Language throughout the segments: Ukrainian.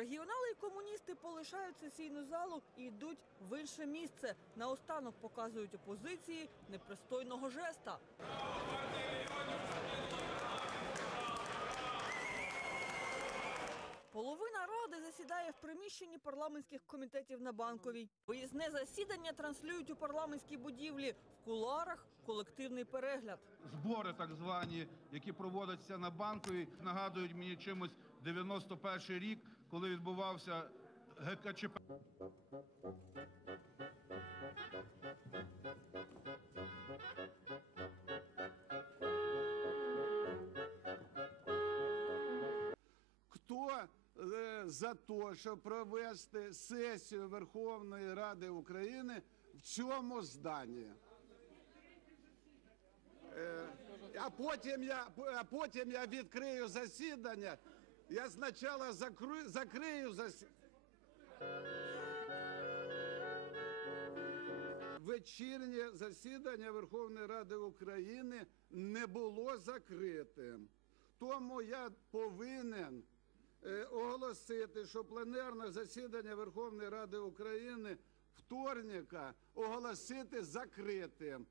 Регіонали і комуністи полишають сесійну залу і йдуть в інше місце. Наостанок показують опозиції непристойного жеста. Половина ради засідає в приміщенні парламентських комітетів на банковій. Виїзне засідання транслюють у парламентській будівлі. В кулуарах колективний перегляд. збори, так звані, які проводяться на банковій, нагадують мені чимось 91 рік, коли відбувався ГКЧП. Хто е, за те, щоб провести сесію Верховної Ради України в цьому зданні? Е, А потім я, а потім я відкрию засідання. Я спочатку закрию, закрию засідання. Вечірнє засідання Верховної Ради України не було закритим. Тому я повинен е, оголосити, що пленарне засідання Верховної Ради України вторника оголосити закритим.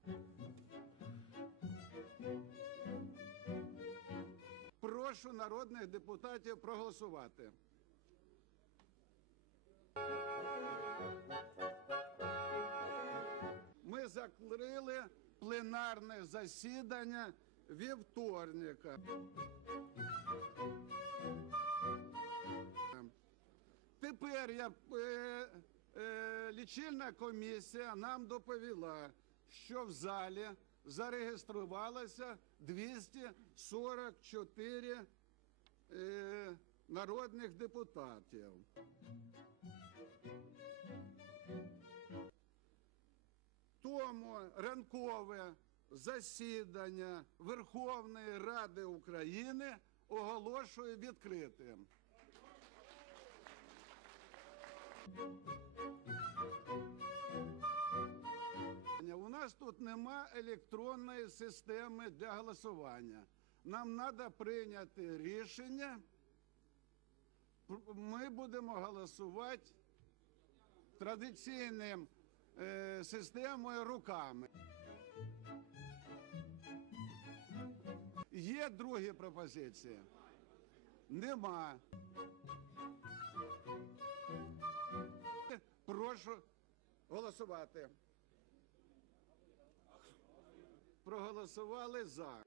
Прошу народних депутатів проголосувати. Ми закрили пленарне засідання вівторника. Тепер я, е, е, лічильна комісія нам доповіла, що в залі зареєструвалося 244 е, народних депутатів. Тому ранкове засідання Верховної Ради України оголошую відкритим. Тут нема електронної системи для голосування. Нам треба прийняти рішення. Ми будемо голосувати традиційним е, системою руками. Є другі пропозиції? Нема. Прошу голосувати. Проголосували за.